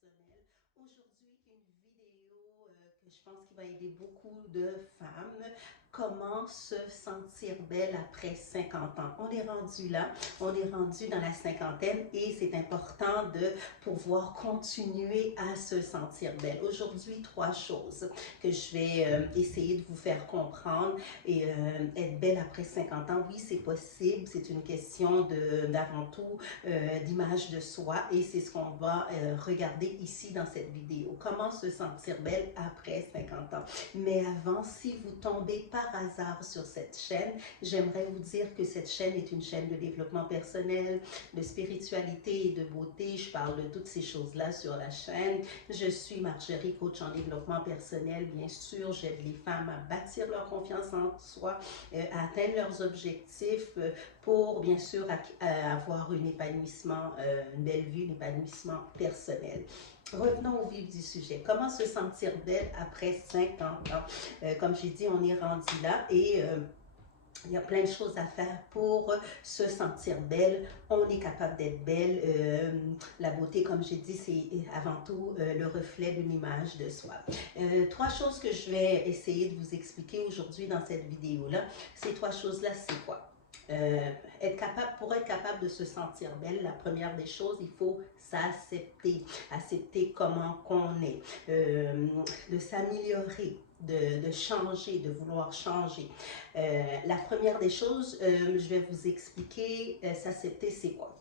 personnel. Aujourd'hui, une vidéo que je pense qu'il va aider beaucoup de femmes. Comment se sentir belle après 50 ans. On est rendu là, on est rendu dans la cinquantaine et c'est important de pouvoir continuer à se sentir belle. Aujourd'hui, trois choses que je vais essayer de vous faire comprendre et être belle après 50 ans. Oui, c'est possible, c'est une question d'avant tout d'image de soi et c'est ce qu'on va regarder ici dans cette vidéo. Comment se sentir belle après 50 ans. Mais avant, si vous tombez par hasard sur cette chaîne, j'aimerais vous dire que cette chaîne est une chaîne de développement personnel, de spiritualité et de beauté. Je parle de toutes ces choses-là sur la chaîne. Je suis Marjorie, coach en développement personnel. Bien sûr, j'aide les femmes à bâtir leur confiance en soi, à atteindre leurs objectifs pour, bien sûr, avoir un épanouissement, une belle vie, un épanouissement personnel. Revenons au vif du sujet. Comment se sentir belle après 50 ans? Comme j'ai dit, on est rendu là et il y a plein de choses à faire pour se sentir belle. On est capable d'être belle. La beauté, comme j'ai dit, c'est avant tout le reflet d'une image de soi. Trois choses que je vais essayer de vous expliquer aujourd'hui dans cette vidéo-là. Ces trois choses-là, c'est quoi? Pour être capable de se sentir belle, la première des choses, il faut s'accepter, accepter comment qu'on est, de s'améliorer, de changer, de vouloir changer. La première des choses, je vais vous expliquer, s'accepter, c'est quoi?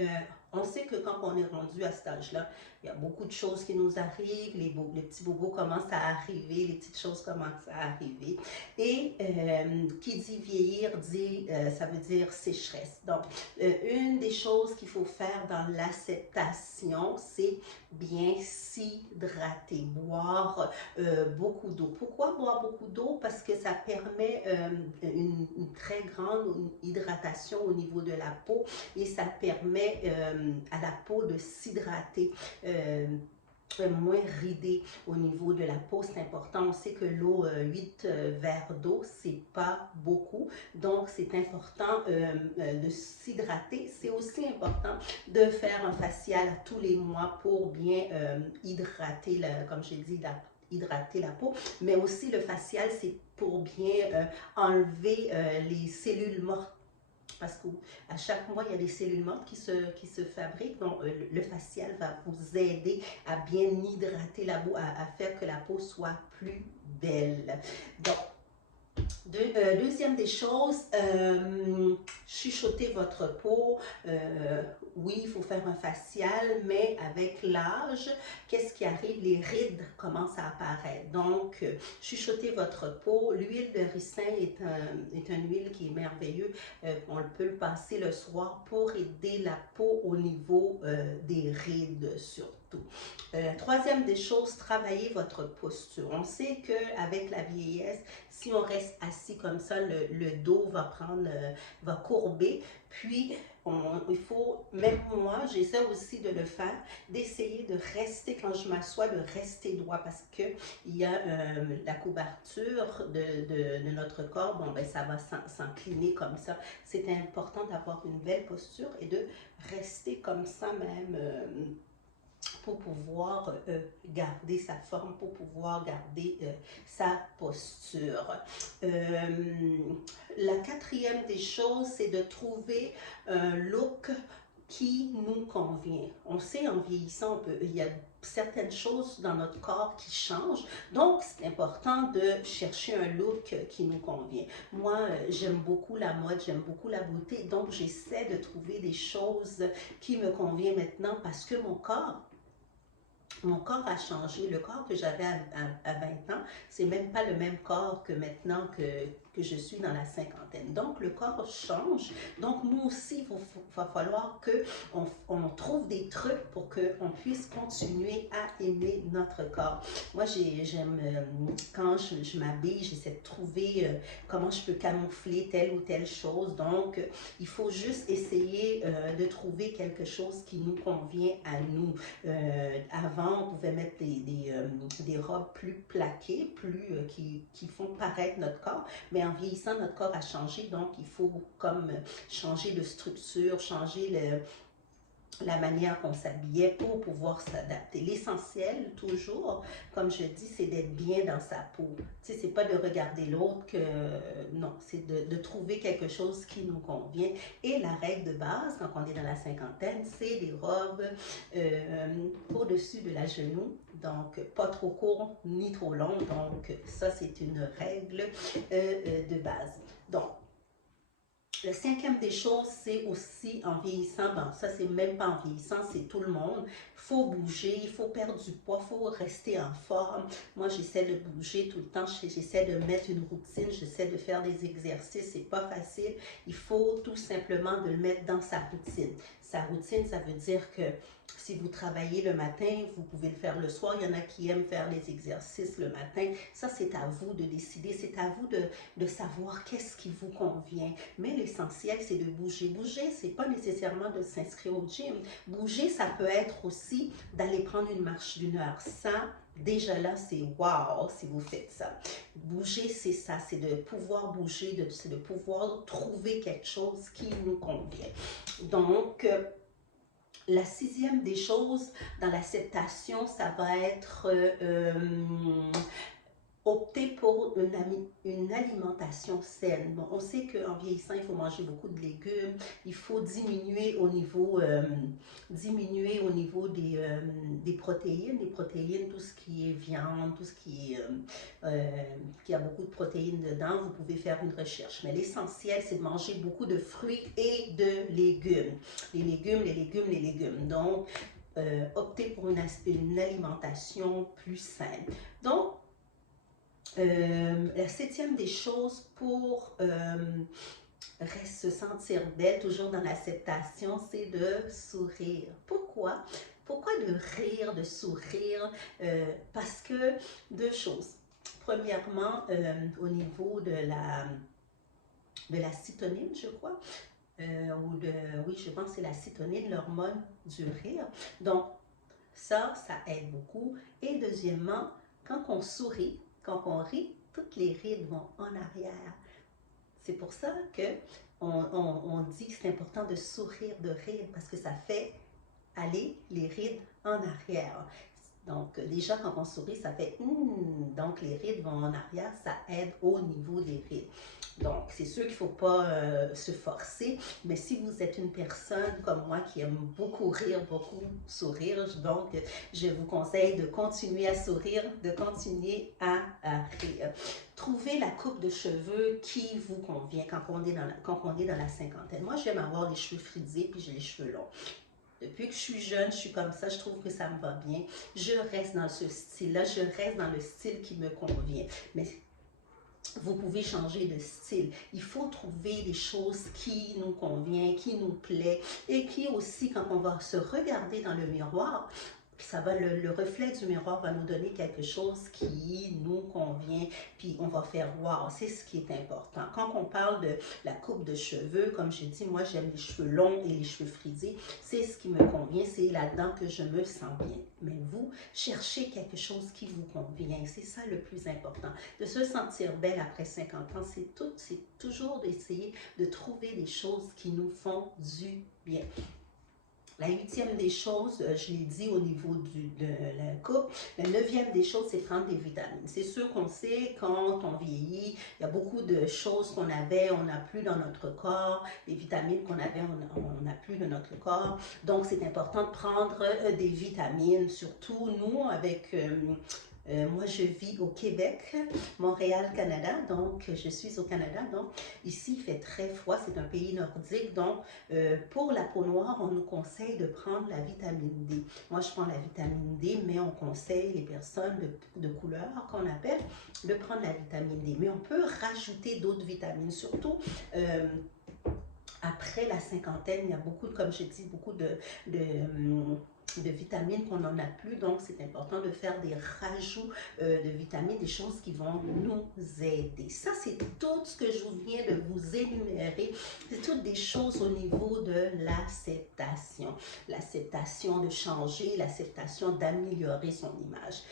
Euh, on sait que quand on est rendu à cet âge-là, il y a beaucoup de choses qui nous arrivent, les petits bobos commencent à arriver, les petites choses commencent à arriver. Et qui dit vieillir, dit, ça veut dire sécheresse. Donc, une des choses qu'il faut faire dans l'acceptation, c'est bien s'hydrater, boire beaucoup d'eau. Pourquoi boire beaucoup d'eau? Parce que ça permet une très grande hydratation au niveau de la peau et ça permet à la peau de s'hydrater. Moins ridée au niveau de la peau, c'est important. On sait que l'eau, 8 verres d'eau, c'est pas beaucoup. Donc, c'est important de s'hydrater. C'est aussi important de faire un facial tous les mois pour bien hydrater, comme j'ai dit, hydrater la peau. Mais aussi, le facial, c'est pour bien enlever les cellules mortes parce qu'à chaque mois, il y a des cellules mortes qui se fabriquent. Donc, le facial va vous aider à bien hydrater la peau, à faire que la peau soit plus belle. Donc, deuxième des choses, chuchoter votre peau. Oui, il faut faire un facial, mais avec l'âge, qu'est-ce qui arrive? Les rides commencent à apparaître. Donc, chuchoter votre peau. L'huile de ricin est une huile qui est merveilleuse. On peut le passer le soir pour aider la peau au niveau des rides surtout. Troisième des choses, travailler votre posture. On sait qu'avec la vieillesse, si on reste assis comme ça, le dos va courber. Puis, il faut, même moi, j'essaie aussi de le faire, d'essayer de rester, quand je m'assois, de rester droit parce que il y a la couverture de notre corps, bon, ben, ça va s'incliner comme ça. C'est important d'avoir une belle posture et de rester comme ça même pour pouvoir garder sa forme, pour pouvoir garder sa posture. La quatrième des choses, c'est de trouver un look qui nous convient. On sait en vieillissant, il y a certaines choses dans notre corps qui changent. Donc, c'est important de chercher un look qui nous convient. Moi, j'aime beaucoup la mode, j'aime beaucoup la beauté. Donc, j'essaie de trouver des choses qui me conviennent maintenant parce que mon corps a changé. Le corps que j'avais à 20 ans, c'est même pas le même corps que maintenant que je suis dans la cinquantaine. Donc, le corps change. Donc, nous aussi, il va falloir qu'on trouve des trucs pour qu'on puisse continuer à aimer notre corps. Moi, j'aime, quand je m'habille, j'essaie de trouver comment je peux camoufler telle ou telle chose. Donc, il faut juste essayer de trouver quelque chose qui nous convient à nous. Avant, on pouvait mettre des robes plus plaquées, qui font paraître notre corps, mais en vieillissant, notre corps a changé, donc il faut comme changer de structure, changer la manière qu'on s'habillait pour pouvoir s'adapter. L'essentiel, toujours, comme je dis, c'est d'être bien dans sa peau. Tu sais, c'est pas de regarder l'autre que... Non, c'est de trouver quelque chose qui nous convient. Et la règle de base, quand on est dans la cinquantaine, c'est des robes au-dessus de la genou. Donc, pas trop court ni trop long. Donc, ça, c'est une règle de base. Donc, le cinquième des choses, c'est aussi en vieillissant, bon, ça c'est même pas en vieillissant, c'est tout le monde. Il faut bouger, il faut perdre du poids, il faut rester en forme. Moi, j'essaie de bouger tout le temps, j'essaie de mettre une routine, j'essaie de faire des exercices, c'est pas facile. Il faut tout simplement de le mettre dans sa routine. Sa routine, ça veut dire que si vous travaillez le matin, vous pouvez le faire le soir. Il y en a qui aiment faire les exercices le matin. Ça, c'est à vous de décider. C'est à vous de savoir qu'est-ce qui vous convient. Mais l'essentiel, c'est de bouger. Bouger, c'est pas nécessairement de s'inscrire au gym. Bouger, ça peut être aussi d'aller prendre une marche d'une heure. Ça, déjà là, c'est wow si vous faites ça. Bouger, c'est ça. C'est de pouvoir bouger, c'est de pouvoir trouver quelque chose qui nous convient. Donc, la sixième des choses dans l'acceptation, ça va être opter pour une alimentation saine. Bon, on sait qu'en vieillissant, il faut manger beaucoup de légumes, il faut diminuer au niveau des protéines. Les protéines, tout ce qui est viande, tout ce qui a beaucoup de protéines dedans, vous pouvez faire une recherche. Mais l'essentiel, c'est de manger beaucoup de fruits et de légumes. Les légumes, les légumes, les légumes. Donc, opter pour une alimentation plus saine. Donc, la septième des choses pour se sentir belle, toujours dans l'acceptation, c'est de sourire. Pourquoi? Pourquoi de rire, de sourire? Parce que deux choses. Premièrement, au niveau de la cytonine, je crois, oui, je pense que c'est la cytonine, l'hormone du rire. Donc, ça aide beaucoup. Et deuxièmement, quand on sourit, quand on rit, toutes les rides vont en arrière. C'est pour ça qu'on dit que c'est important de sourire, de rire, parce que ça fait aller les rides en arrière. Donc, déjà, quand on sourit, ça fait donc les rides vont en arrière, ça aide au niveau des rides. Donc, c'est sûr qu'il ne faut pas se forcer, mais si vous êtes une personne comme moi qui aime beaucoup rire, beaucoup sourire, donc je vous conseille de continuer à sourire, de continuer à rire. Trouvez la coupe de cheveux qui vous convient quand on est dans la cinquantaine. Moi, j'aime avoir les cheveux frisés puis j'ai les cheveux longs. Depuis que je suis jeune, je suis comme ça, je trouve que ça me va bien. Je reste dans ce style-là, je reste dans le style qui me convient. Mais vous pouvez changer de style. Il faut trouver des choses qui nous conviennent, qui nous plaît et qui aussi, quand on va se regarder dans le miroir, ça va, le reflet du miroir va nous donner quelque chose qui nous convient, puis on va faire wow, c'est ce qui est important. Quand on parle de la coupe de cheveux, comme j'ai dit, moi j'aime les cheveux longs et les cheveux frisés, c'est ce qui me convient, c'est là-dedans que je me sens bien. Mais vous, cherchez quelque chose qui vous convient, c'est ça le plus important. De se sentir belle après 50 ans, c'est toujours d'essayer de trouver des choses qui nous font du bien. La huitième des choses, je l'ai dit au niveau de la coupe. La neuvième des choses, c'est prendre des vitamines. C'est sûr qu'on sait, quand on vieillit, il y a beaucoup de choses qu'on avait, on n'a plus dans notre corps. Les vitamines qu'on avait, on n'a plus dans notre corps. Donc, c'est important de prendre des vitamines, surtout nous, avec... moi, je vis au Québec, Montréal, Canada, donc je suis au Canada, donc ici il fait très froid, c'est un pays nordique, donc pour la peau noire, on nous conseille de prendre la vitamine D. Moi, je prends la vitamine D, mais on conseille les personnes de couleur, qu'on appelle, de prendre la vitamine D. Mais on peut rajouter d'autres vitamines, surtout après la cinquantaine, il y a beaucoup, comme je dis, beaucoup de vitamines qu'on n'en a plus, donc c'est important de faire des rajouts de vitamines, des choses qui vont nous aider. Ça, c'est tout ce que je viens de vous énumérer. C'est toutes des choses au niveau de l'acceptation. L'acceptation de changer, l'acceptation d'améliorer son image.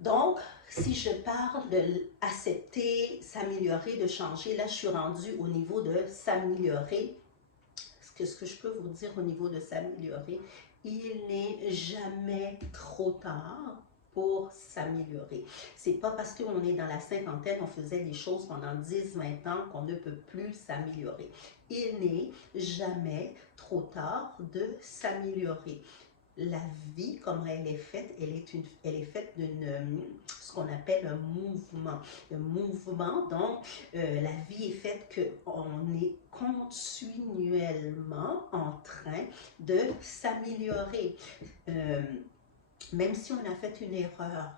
Donc, si je parle de accepter, s'améliorer, de changer, là, je suis rendue au niveau de s'améliorer. ce que je peux vous dire au niveau de s'améliorer, il n'est jamais trop tard pour s'améliorer. C'est pas parce qu'on est dans la cinquantaine, on faisait des choses pendant 10, 20 ans qu'on ne peut plus s'améliorer. Il n'est jamais trop tard de s'améliorer. La vie, comment elle est faite, elle est faite d'une, ce qu'on appelle un mouvement. Un mouvement, donc, la vie est faite qu'on est continuellement en train de s'améliorer. Même si on a fait une erreur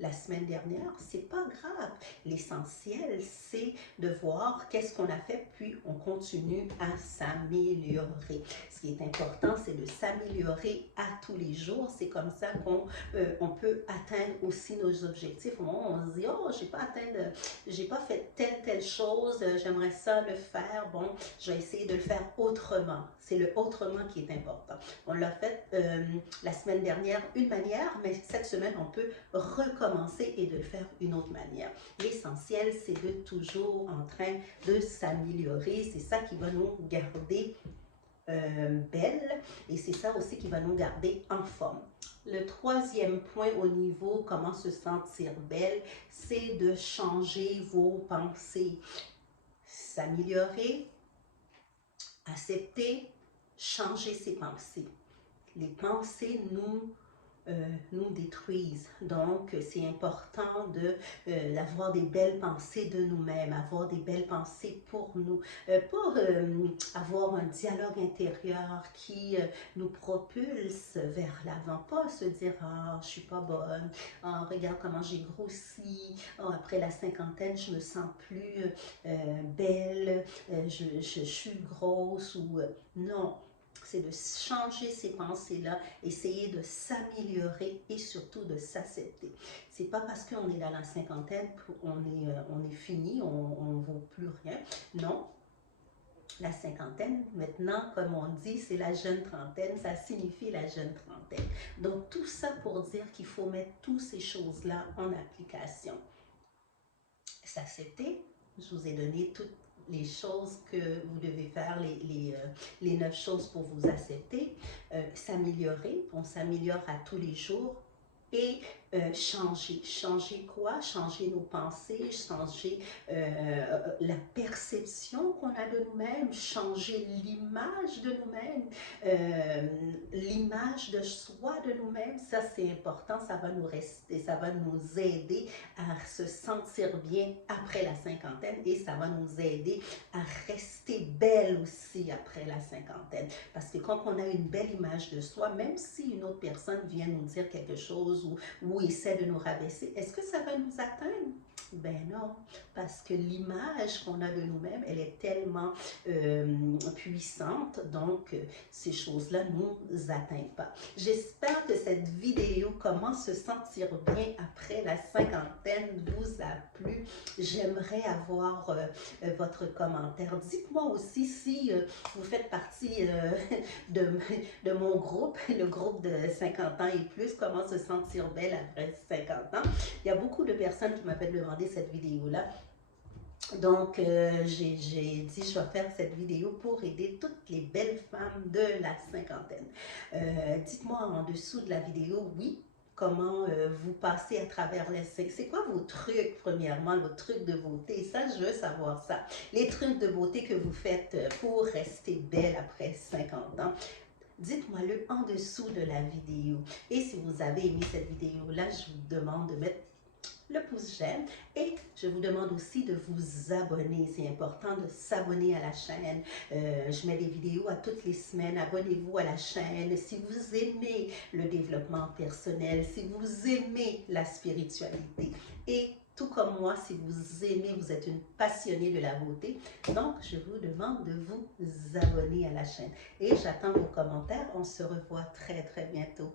la semaine dernière, c'est pas grave. L'essentiel, c'est de voir qu'est-ce qu'on a fait, puis on continue à s'améliorer. Ce qui est important, c'est de s'améliorer à tous les jours. C'est comme ça qu'on on peut atteindre aussi nos objectifs. Au moment où on se dit, oh, j'ai pas fait telle chose, j'aimerais ça le faire. Bon, je vais essayer de le faire autrement. C'est le autrement qui est important. On l'a fait la semaine dernière une manière, mais cette semaine, on peut recommencer et de le faire une autre manière. L'essentiel, c'est de toujours en train de s'améliorer. C'est ça qui va nous garder belles et c'est ça aussi qui va nous garder en forme. Le troisième point au niveau comment se sentir belle, c'est de changer vos pensées. S'améliorer, accepter, changer ses pensées. Les pensées nous détruisent. Donc, c'est important d'avoir des belles pensées de nous-mêmes, avoir des belles pensées pour nous, pour avoir un dialogue intérieur qui nous propulse vers l'avant, pas se dire « Ah, je suis pas bonne, ah, regarde comment j'ai grossi, ah, après la cinquantaine, je me sens plus belle, je suis grosse » ou non. C'est de changer ces pensées-là, essayer de s'améliorer et surtout de s'accepter. C'est pas parce qu'on est dans la cinquantaine qu'on est fini, on ne vaut plus rien. Non, la cinquantaine, maintenant, comme on dit, c'est la jeune trentaine, ça signifie la jeune trentaine. Donc, tout ça pour dire qu'il faut mettre toutes ces choses-là en application. S'accepter, je vous ai donné toutes les choses que vous devez faire, les 9 choses pour vous accepter, s'améliorer, on s'améliore à tous les jours et changer. Changer quoi? Changer nos pensées, changer la perception qu'on a de nous-mêmes, changer l'image de nous-mêmes, l'image de soi de nous-mêmes. Ça, c'est important, ça va nous rester, ça va nous aider à se sentir bien après la cinquantaine et ça va nous aider à rester belle aussi après la cinquantaine. Parce que quand on a une belle image de soi, même si une autre personne vient nous dire quelque chose ou essaie de nous rabaisser, est-ce que ça va nous atteindre? Ben non, parce que l'image qu'on a de nous-mêmes, elle est tellement puissante, donc ces choses-là ne nous atteignent pas. J'espère que cette vidéo, comment se sentir bien après la cinquantaine, vous a plu. J'aimerais avoir votre commentaire. Dites-moi aussi si vous faites partie de mon groupe, le groupe de 50 ans et plus, comment se sentir belle après 50 ans. Il y a beaucoup de personnes qui m'avaient demandé cette vidéo-là. Donc, j'ai dit, je vais faire cette vidéo pour aider toutes les belles femmes de la cinquantaine. Dites-moi en dessous de la vidéo, oui, comment vous passez à travers les... C'est quoi vos trucs, premièrement, vos trucs de beauté? Ça, je veux savoir ça. Les trucs de beauté que vous faites pour rester belle après 50 ans. Dites-moi-le en dessous de la vidéo. Et si vous avez aimé cette vidéo-là, je vous demande de mettre le pouce j'aime et je vous demande aussi de vous abonner. C'est important de s'abonner à la chaîne. Je mets des vidéos à toutes les semaines. Abonnez-vous à la chaîne. Si vous aimez le développement personnel, si vous aimez la spiritualité et tout comme moi, si vous aimez, vous êtes une passionnée de la beauté, donc je vous demande de vous abonner à la chaîne. Et j'attends vos commentaires. On se revoit très bientôt.